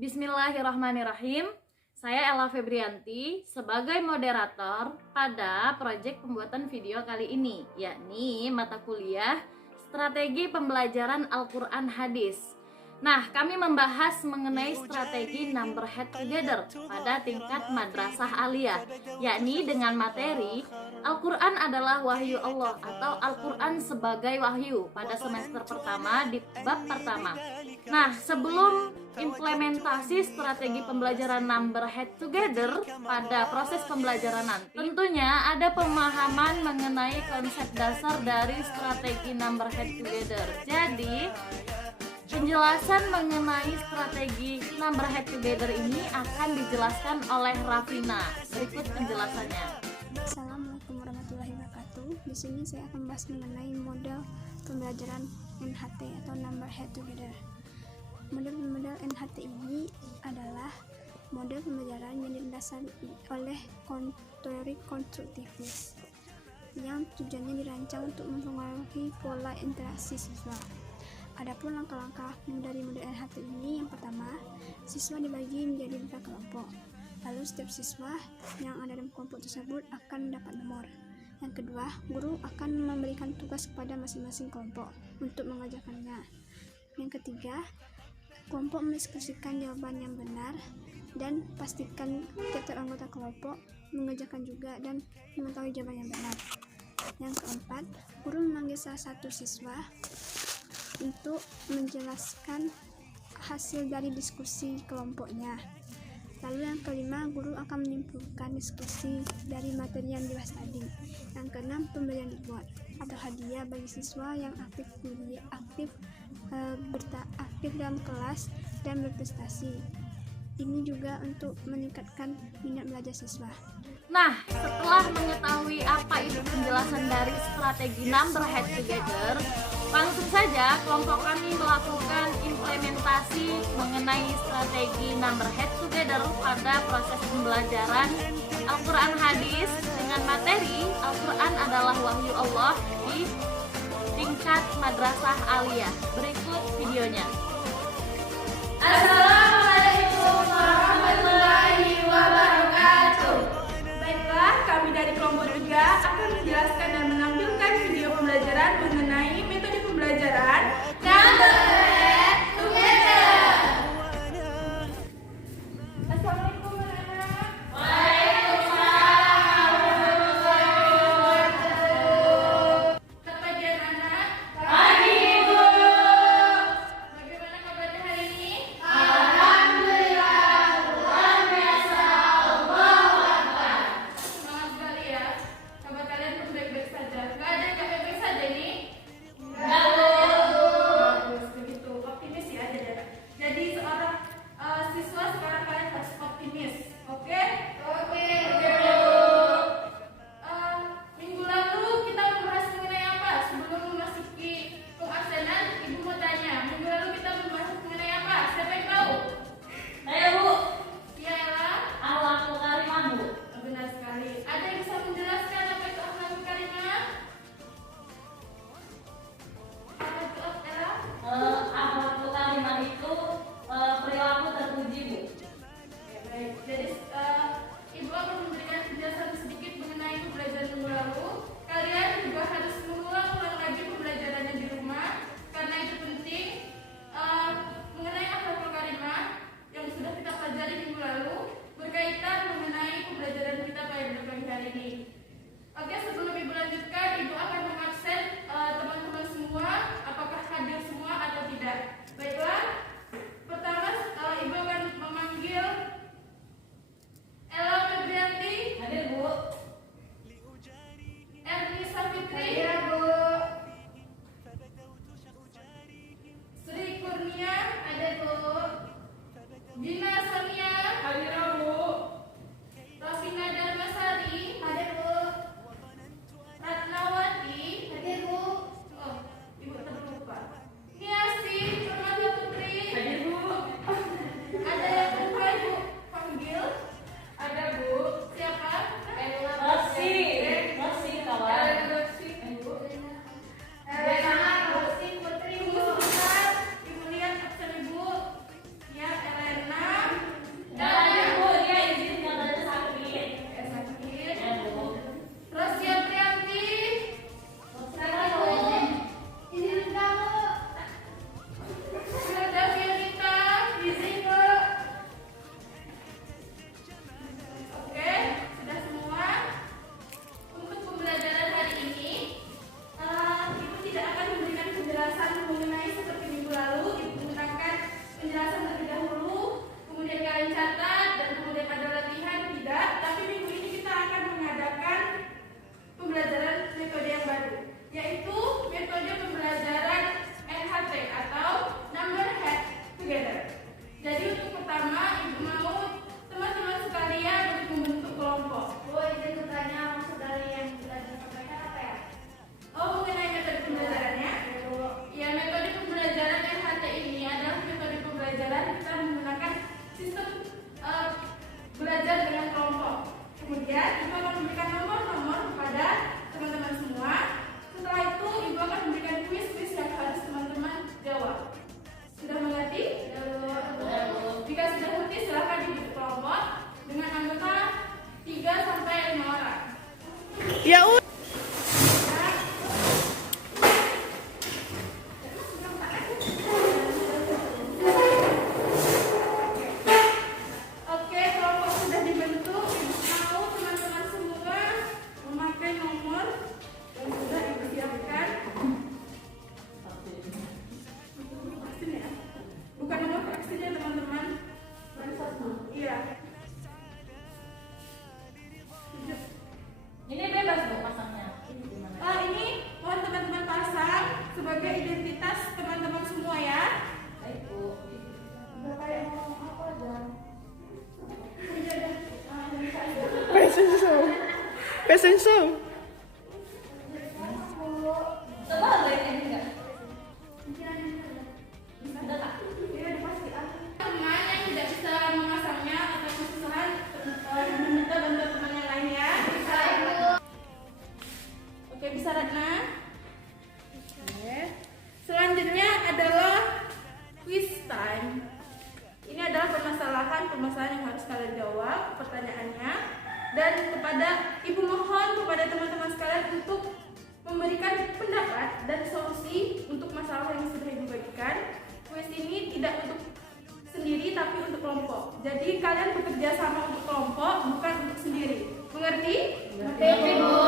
Bismillahirrahmanirrahim. Saya Ella Febrianti sebagai moderator pada proyek pembuatan video kali ini, yakni mata kuliah Strategi Pembelajaran Al-Quran Hadis. Nah, kami membahas mengenai strategi number head together pada tingkat madrasah aliyah, yakni dengan materi Al-Quran adalah wahyu Allah atau Al-Quran sebagai wahyu pada semester pertama di bab pertama. Nah, sebelum implementasi strategi pembelajaran number head together pada proses pembelajaran nanti, tentunya ada pemahaman mengenai konsep dasar dari strategi number head together. Jadi, penjelasan mengenai strategi number head together ini akan dijelaskan oleh Rafina. Berikut penjelasannya. Assalamualaikum warahmatullahi wabarakatuh. Di sini saya akan membahas mengenai model pembelajaran NHT atau number head together. Model NHT ini adalah model pembelajaran yang didasari oleh teori konstruktivis yang tujuannya dirancang untuk mempengaruhi pola interaksi siswa. Adapun langkah-langkah dari model NHT ini, yang pertama, siswa dibagi menjadi beberapa kelompok. Lalu setiap siswa yang ada dalam kelompok tersebut akan mendapat nomor. Yang kedua, guru akan memberikan tugas kepada masing-masing kelompok untuk mengajarkannya. Yang ketiga, kelompok mendiskusikan jawaban yang benar dan pastikan tiap-tiap anggota kelompok mengerjakan juga dan mengetahui jawaban yang benar. Yang keempat, guru memanggil salah satu siswa untuk menjelaskan hasil dari diskusi kelompoknya. Lalu yang kelima, guru akan menyimpulkan diskusi dari materi yang dibahas tadi. Yang keenam, pemberian reward atau hadiah bagi siswa yang aktif dalam kelas dan berprestasi. Ini juga untuk meningkatkan minat belajar siswa. Nah, setelah mengetahui apa itu penjelasan dari strategi number head together, langsung saja kelompok kami melakukan implementasi mengenai strategi number head together pada proses pembelajaran Al-Quran Hadis dengan materi Al-Quran adalah wahyu Allah di tingkat madrasah aliyah. Berikut videonya. Assalamualaikum warahmatullahi wabarakatuh. Baiklah, kami dari kelompok 3 akan menjelaskan dan menampilkan video pembelajaran mengenai metode pembelajaran number head together. Assalamualaikum anak-anak. Waalaikumsalam warahmatullahi wabarakatuh. Selamat pagi anak-anak. Pagi Ibu. Bagaimana kabarnya hari ini? Alhamdulillah, luar biasa. Allahu Akbar. Semangat sekali ya. Kabar kalian baik-baik sebagai identitas teman-teman semua ya. Baik, Bu. Fashion show. Fashion show. Coba lainnya enggak? Ada tak? Teman yang tidak bisa memasangnya atau kesusahan meminta bantuan teman yang lain ya. Bisa Ibu. Oke, bisa Ratna. Oke. Selanjutnya adalah quiz time. Ini adalah permasalahan yang harus kalian jawab pertanyaannya, dan kepada Ibu mohon kepada teman-teman sekalian untuk memberikan pendapat dan solusi untuk masalah yang sudah Ibu bagikan. Kuis ini tidak untuk sendiri tapi untuk kelompok. Jadi kalian bekerja sama untuk kelompok, bukan untuk sendiri. Mengerti? Mengerti, Bu.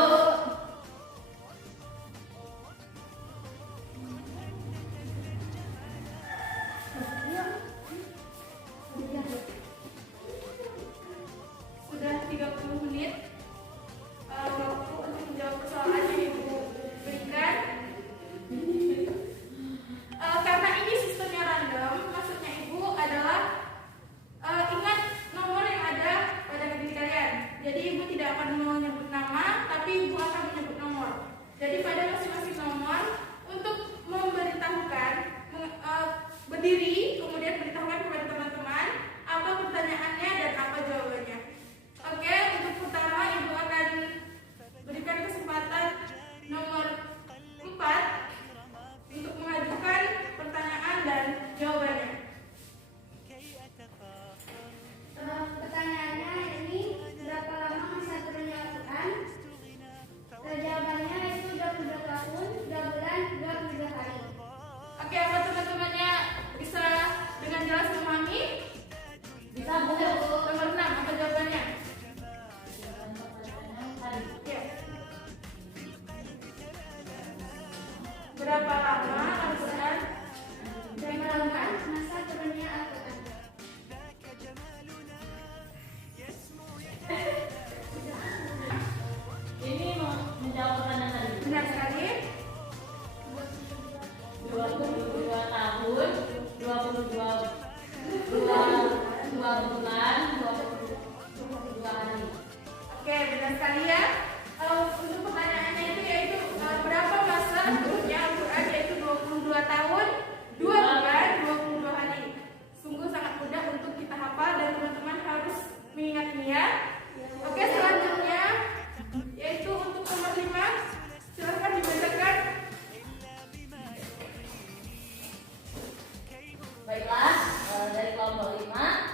Sudah 30 menit waktu untuk menjawab persoalan yang Ibu berikan. Karena ini sistemnya random, maksudnya Ibu adalah ingat nomor yang ada pada diri kalian. Jadi Ibu tidak akan menyebut nama, tapi Ibu akan menyebut nomor. Jadi pada masing-masing nomor untuk memberitahukan berdiri, kemudian beritahukan kepada teman-teman apa pertanyaannya dan apa jawabannya. Oke, untuk pertama Ibu akan berikan kesempatan nomor 4 untuk mengajukan pertanyaan dan jawabannya. Pertanyaannya ini, berapa lama masa turunnya Al-Quran? Jawabannya itu 22 tahun, 2 bulan, 22 hari. Oke, apa teman-temannya bisa dengan jelas memahami? Bisa, Bu. Nomor 6, apa jawabannya? Ya. Berapa lama Al-Quran? Berapa lama masa turunnya Al-Quran? Ini mau menjawab pertanyaan tadi. Benar sekali. 22 tahun, 22 bulan, 22 hari. Oke, benar sekali ya. Untuk pertanyaannya itu yaitu berapa masa turunnya Al-Quran, yaitu 22 tahun, 2 bulan, 22 hari. Sungguh sangat mudah untuk kita hafal dan teman-teman harus mengingatnya ya. Oke, selanjutnya yaitu untuk nomor 5. Silahkan dibacakan. Baiklah, dari kelompok 5.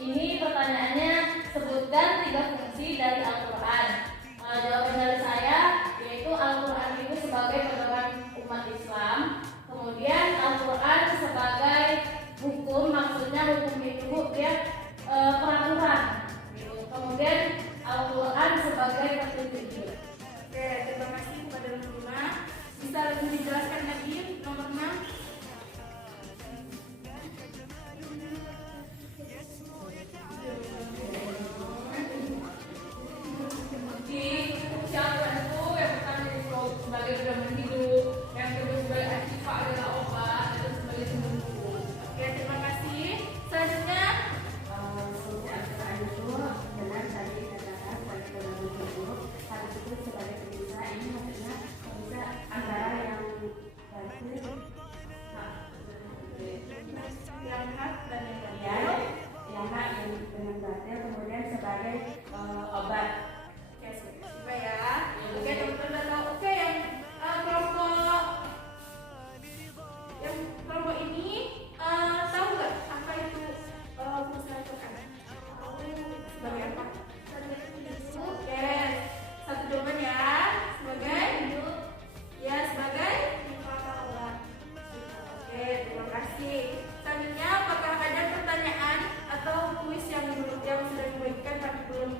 Ini pertanyaannya, sebutkan 3 fungsi dari Al-Quran. Jawaban dari saya yaitu Al-Quran itu sebagai pedoman umat Islam. Kemudian Al-Quran sebagai hukum, maksudnya hukum itu dia peraturan. Kemudian Al-Quran sebagai petunjuk hidup. Oke, terima kasih kepada nomor 5. Bisa lebih dijelaskan lagi nomor 6? Di siapa itu yang pertama itu sebagai pedoman hidup, yang kedua sebagai asyifa adalah obat, dan sebagai sumber hidup. Oke, terima kasih. Selanjutnya Al-Quran itu benar tadi dikatakan sebagai pedoman hidup, habis itu sebagai penyisa. Ini maksudnya bisa antara yang bagus, yang hak dan yang batil. yang hak yang dengan batil, kemudian sebagai obat. Oke, semoga ya. Oke, teman-teman udah tahu. Oke, yang kelompok ini tahu nggak apa itu fungsi Al-Quran? Sebagai apa? Oke, satu jawaban ya. Sebagai ya, sebagai Oke, terima kasih. Selanjutnya, apakah ada pertanyaan atau kuis yang sudah dibagikan tapi belum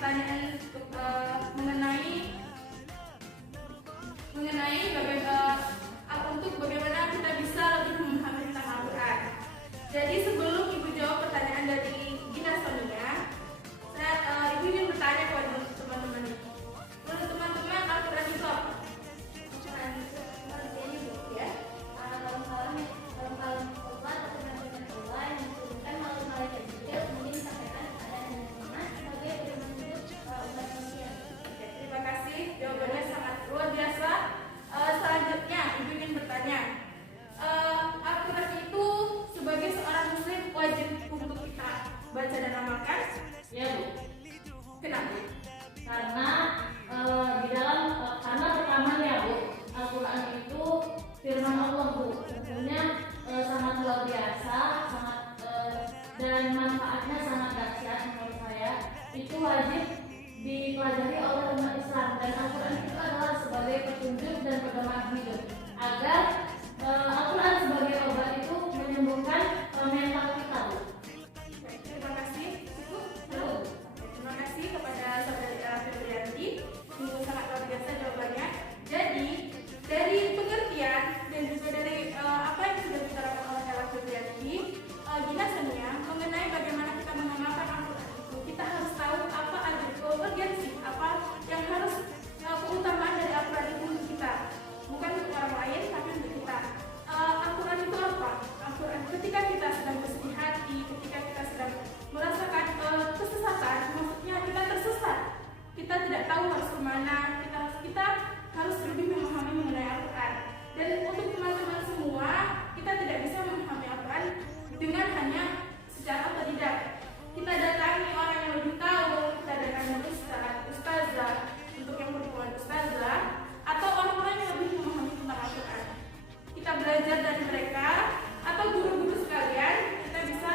pertanyaan mengenai bagaimana kita bisa lebih memahami tentang Al-Quran. Jadi sebelum Ibu jawab pertanyaan dari Gina Sonia, Ibu ingin bertanya kepada teman-teman ini. Menurut teman-teman, Al-Quran itu apa? Terima kasih, jawabannya sangat luar biasa. Selanjutnya, Ibu ingin bertanya, Al-Quran itu sebagai seorang muslim wajib untuk kita baca dan amalkan? Ya Bu, Kenapa? karena karena pertamanya Bu, Al-Quran itu firman Allah Bu, tentunya sangat luar biasa, dan manfaatnya sangat dahsyat menurut saya. Itu wajib dipelajari oleh umat Islam, dan Al-Quran itu adalah sebagai petunjuk dan pedoman hidup agar Al-Quran sebagai obat itu menyembuhkan mental kita Bu. Terima kasih. Terima kasih kepada saudari Febrianti. Sungguh sangat luar biasa jawabannya. Jadi dari pengertian dan juga dari apa yang sudah diterangkan oleh Ella Febrianti, Gina Sonia, mengenai bagaimana kita mengamalkan Al-Quran itu, kita harus tahu apa urgensi, apa yang harus keutamaan dari Al-Quran itu untuk kita, bukan untuk orang lain tapi untuk kita. Al-Quran itu apa? Al-Quran ketika kita sedang bersedih hati, ketika kita sedang merasakan kesesatan, maksudnya kita tersesat, kita tidak tahu harus kemana, kita harus lebih memahami mengenai Al-Quran. Dan untuk teman-teman semua, kita tidak bisa memahami Al-Quran dengan hanya secara otodidak. Kita datangi orang yang lebih tahu, kita datangi ustazah untuk yang berhubungan ustazah, atau orang-orang yang lebih memahami tentang Al-Quran. Kita belajar dari mereka, atau guru-guru sekalian, kita bisa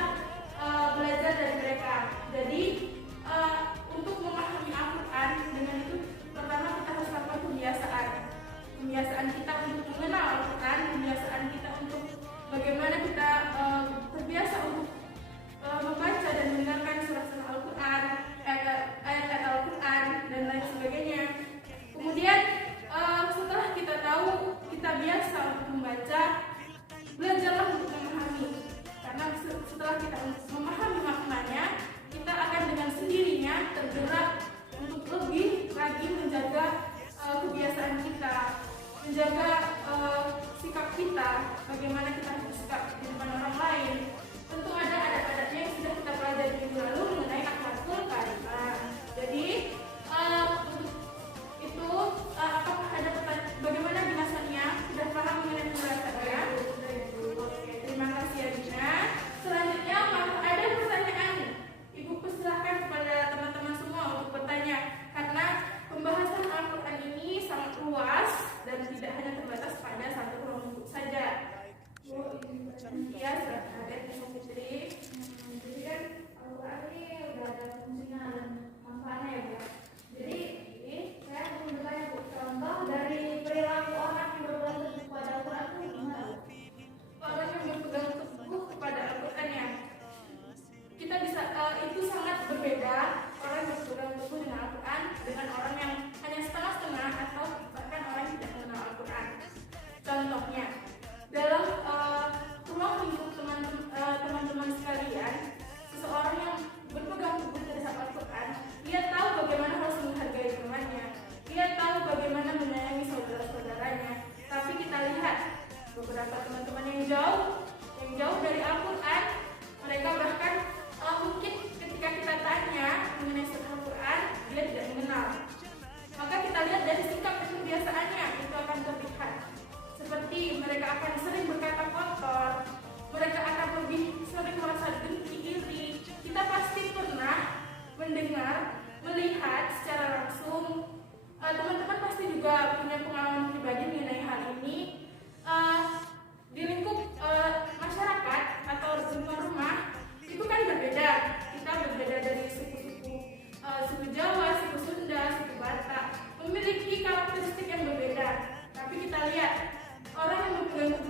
belajar dari mereka. Jadi untuk memahami Al-Quran, dengan itu pertama kita harus lakukan kebiasaan kita untuk mengenal Al-Quran, kebiasaan kita untuk bagaimana kita terbiasa untuk membaca dan mendengarkan surah-surah Al-Quran, ayat-ayat Al-Quran, dan lain sebagainya. Kemudian setelah kita tahu, kita biasa untuk membaca, belajarlah untuk memahami. Karena setelah kita memahami maknanya, kita akan dengan sendirinya tergerak untuk lebih lagi menjaga kebiasaan kita, menjaga sikap kita, bagaimana kita bersikap di depan orang lain. Tentu ada adat-adatnya yang sudah kita pelajari minggu lalu mengenai akhlakul karimah. Jadi untuk itu apakah ada pertanyaan? Bagaimana Gina Sonia? Sudah paham mengenai penjelasannya? Oke, terima kasih ya Gina. Selanjutnya ada pertanyaan. Ibu persilahkan kepada teman-teman semua untuk bertanya, karena pembahasan Al-Quran ini sangat luas dan tidak hanya terbatas pada satu ruang lingkup saja. Ya, ada Ibu Fitri. Jadi kan Al-Quran ini udah ada fungsinya dan manfaatnya ya Bu. Jadi saya ingin bertanya Bu, contoh dari perilaku orang yang berpegang teguh kepada Al-Quran itu gimana Bu? Orang yang berpegang teguh kepada Al-Quran ya, kita bisa itu sangat berbeda. Orang yang berpegang teguh dengan Al-Quran dengan orang yang hanya setengah-setengah atau bahkan orang yang tidak mengenal Al-Quran. Contohnya dalam ruang lingkup teman-teman sekalian, seseorang yang berpegang teguh terhadap Al-Quran, dia tahu bagaimana harus menghargai temannya, dia tahu bagaimana menyayangi saudara-saudaranya. Tapi kita lihat beberapa teman-teman yang jauh dari Al-Quran, mereka bahkan mungkin ketika kita tanya mengenai surah Al-Quran, dia tidak mengenal. Maka kita lihat dari sikap dan kebiasaannya, itu akan terlihat. Seperti mereka akan sering berkata kotor, mereka akan lebih sering merasa dengki, iri. Kita pasti pernah mendengar, melihat secara langsung. Teman-teman pasti juga punya pengalaman pribadi mengenai hal ini. Di lingkup masyarakat atau rumah itu kan berbeda. Kita berbeda dari suku Jawa, suku Sunda, suku Batak, memiliki karakteristik yang berbeda. Tapi kita lihat orang yang berpegang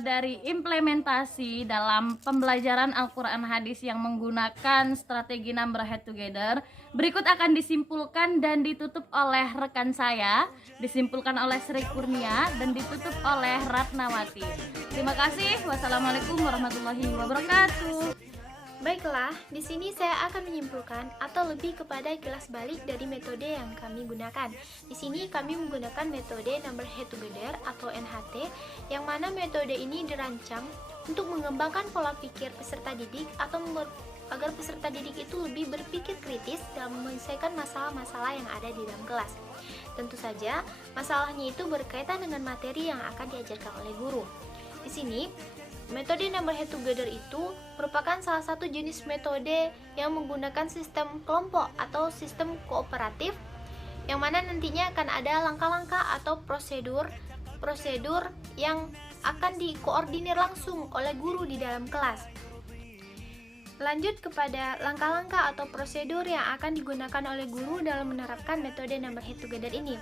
dari implementasi dalam pembelajaran Al-Quran Hadis yang menggunakan strategi number head together, berikut akan disimpulkan dan ditutup oleh rekan saya, disimpulkan oleh Sri Kurnia, dan ditutup oleh Ratnawati. Terima kasih. Wassalamualaikum warahmatullahi wabarakatuh. Baiklah, di sini saya akan menyimpulkan atau lebih kepada kilas balik dari metode yang kami gunakan. Di sini kami menggunakan metode number head together atau NHT, yang mana metode ini dirancang untuk mengembangkan pola pikir peserta didik atau agar peserta didik itu lebih berpikir kritis dalam menyelesaikan masalah-masalah yang ada di dalam kelas. Tentu saja, masalahnya itu berkaitan dengan materi yang akan diajarkan oleh guru. Di sini, metode number head together itu merupakan salah satu jenis metode yang menggunakan sistem kelompok atau sistem kooperatif, yang mana nantinya akan ada langkah-langkah atau prosedur yang akan dikoordinir langsung oleh guru di dalam kelas. Lanjut kepada langkah-langkah atau prosedur yang akan digunakan oleh guru dalam menerapkan metode number head together ini.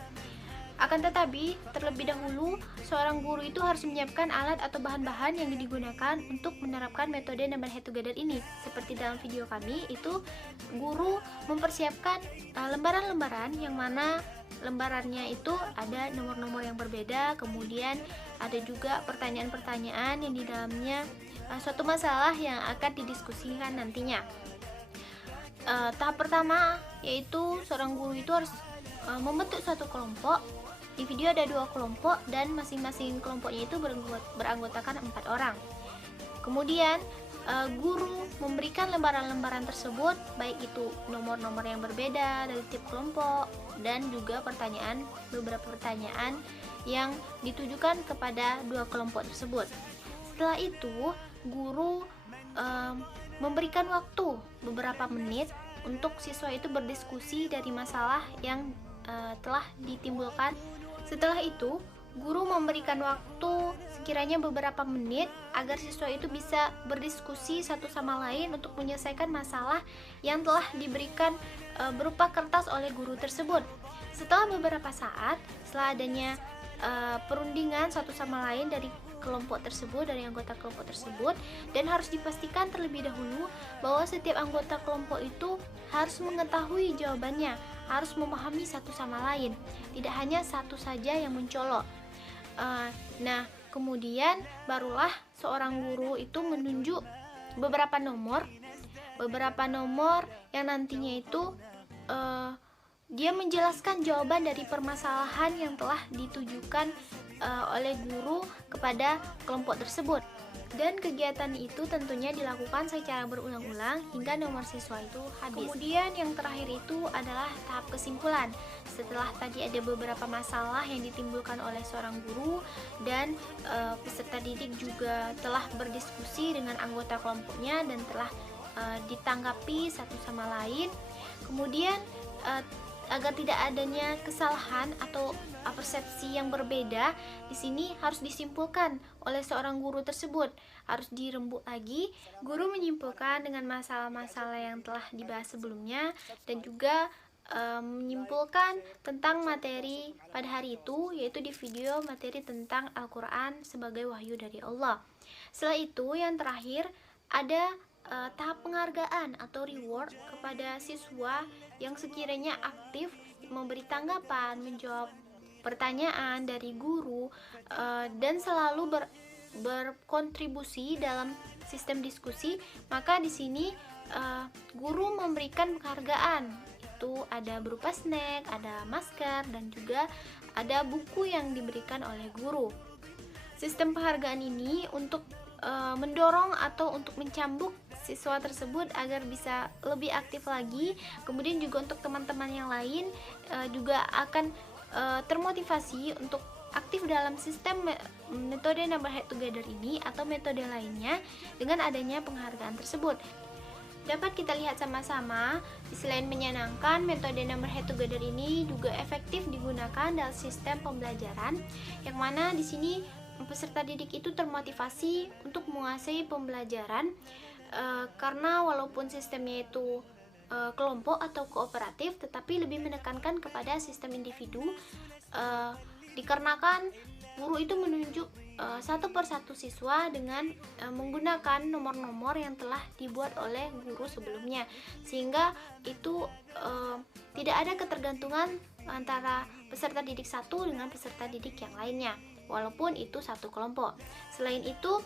Akan tetapi, terlebih dahulu, seorang guru itu harus menyiapkan alat atau bahan-bahan yang digunakan untuk menerapkan metode number head together ini. Seperti dalam video kami, itu guru mempersiapkan lembaran-lembaran yang mana lembarannya itu ada nomor-nomor yang berbeda, kemudian ada juga pertanyaan-pertanyaan yang di dalamnya suatu masalah yang akan didiskusikan nantinya. Tahap pertama yaitu seorang guru itu harus membentuk suatu kelompok. Di video ada 2 kelompok dan masing-masing kelompoknya itu beranggotakan 4 orang. Kemudian guru memberikan lembaran-lembaran tersebut, baik itu nomor-nomor yang berbeda dari tiap kelompok dan juga beberapa pertanyaan yang ditujukan kepada 2 kelompok tersebut. Setelah itu, guru memberikan waktu beberapa menit untuk siswa itu berdiskusi dari masalah yang telah ditimbulkan. Setelah itu, guru memberikan waktu sekiranya beberapa menit agar siswa itu bisa berdiskusi satu sama lain untuk menyelesaikan masalah yang telah diberikan berupa kertas oleh guru tersebut. Setelah beberapa saat, setelah adanya perundingan satu sama lain dari kelompok tersebut, dari anggota kelompok tersebut, dan harus dipastikan terlebih dahulu bahwa setiap anggota kelompok itu harus mengetahui jawabannya, harus memahami satu sama lain, tidak hanya satu saja yang mencolok. Nah, kemudian barulah seorang guru itu menunjuk beberapa nomor yang nantinya itu dia menjelaskan jawaban dari permasalahan yang telah ditujukan oleh guru kepada kelompok tersebut. Dan kegiatan itu tentunya dilakukan secara berulang-ulang hingga nomor siswa itu habis. Kemudian yang terakhir itu adalah tahap kesimpulan. Setelah tadi ada beberapa masalah yang ditimbulkan oleh seorang guru dan peserta didik juga telah berdiskusi dengan anggota kelompoknya dan telah ditanggapi satu sama lain. Kemudian agar tidak adanya kesalahan atau persepsi yang berbeda, di sini harus disimpulkan oleh seorang guru tersebut. Harus dirembuk lagi, guru menyimpulkan dengan masalah-masalah yang telah dibahas sebelumnya dan juga menyimpulkan tentang materi pada hari itu, yaitu di video materi tentang Al-Quran sebagai wahyu dari Allah. Setelah itu, yang terakhir ada tahap penghargaan atau reward kepada siswa yang sekiranya aktif memberi tanggapan, menjawab pertanyaan dari guru, dan selalu berkontribusi dalam sistem diskusi. Maka di sini guru memberikan penghargaan, itu ada berupa snack, ada masker, dan juga ada buku yang diberikan oleh guru. Sistem penghargaan ini untuk mendorong atau untuk mencambuk siswa tersebut agar bisa lebih aktif lagi. Kemudian juga untuk teman-teman yang lain juga akan termotivasi untuk aktif dalam sistem metode number head together ini atau metode lainnya dengan adanya penghargaan tersebut. Dapat kita lihat sama-sama, selain menyenangkan, metode number head together ini juga efektif digunakan dalam sistem pembelajaran, yang mana di sini peserta didik itu termotivasi untuk menguasai pembelajaran karena walaupun sistemnya itu kelompok atau kooperatif, tetapi lebih menekankan kepada sistem individu dikarenakan guru itu menunjuk satu persatu siswa dengan menggunakan nomor-nomor yang telah dibuat oleh guru sebelumnya, sehingga itu tidak ada ketergantungan antara peserta didik satu dengan peserta didik yang lainnya, walaupun itu satu kelompok. Selain itu,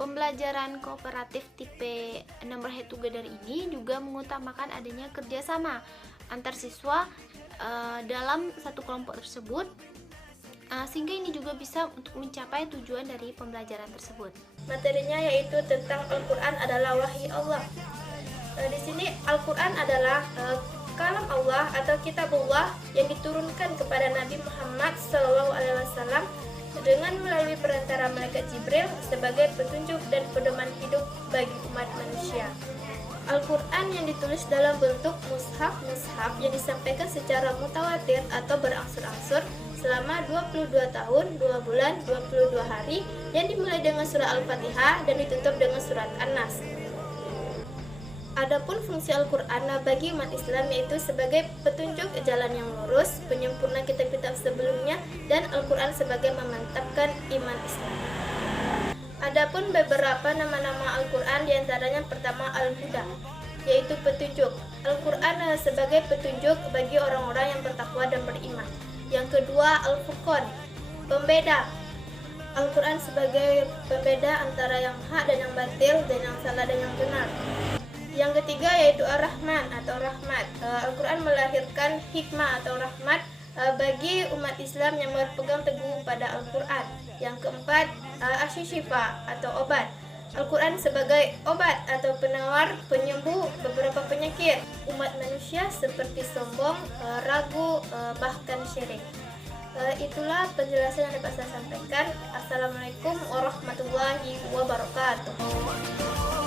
pembelajaran kooperatif tipe Number Head Together ini juga mengutamakan adanya kerjasama antar siswa dalam satu kelompok tersebut, sehingga ini juga bisa untuk mencapai tujuan dari pembelajaran tersebut. Materinya yaitu tentang Al-Quran adalah wahyu Allah. Di sini Al-Quran adalah kalam Allah atau kitabullah yang diturunkan kepada Nabi Muhammad SAW dengan melalui perantara malaikat Jibril sebagai petunjuk dan pedoman hidup bagi umat manusia. Al-Quran yang ditulis dalam bentuk mushaf yang disampaikan secara mutawatir atau berangsur-angsur selama 22 tahun, 2 bulan, 22 hari, yang dimulai dengan surah Al-Fatihah dan ditutup dengan surat An-Nas. Adapun fungsi Al-Quran bagi umat Islam yaitu sebagai petunjuk jalan yang lurus, penyempurna kitab-kitab sebelumnya, dan Al-Quran sebagai memantapkan iman Islam. Adapun beberapa nama-nama Al-Quran diantaranya pertama Al-Huda, yaitu petunjuk. Al-Quran sebagai petunjuk bagi orang-orang yang bertakwa dan beriman. Yang kedua Al-Furqan, pembeda. Al-Quran sebagai pembeda antara yang hak dan yang batil, dan yang salah dan yang benar. Yang ketiga yaitu Ar-Rahman atau rahmat. Al-Quran melahirkan hikmah atau rahmat bagi umat Islam yang berpegang teguh pada Al-Quran. Yang keempat, Asy-Syifa atau obat. Al-Quran sebagai obat atau penawar penyembuh beberapa penyakit umat manusia seperti sombong, ragu, bahkan syirik. Itulah penjelasan yang dapat saya sampaikan. Assalamualaikum warahmatullahi wabarakatuh.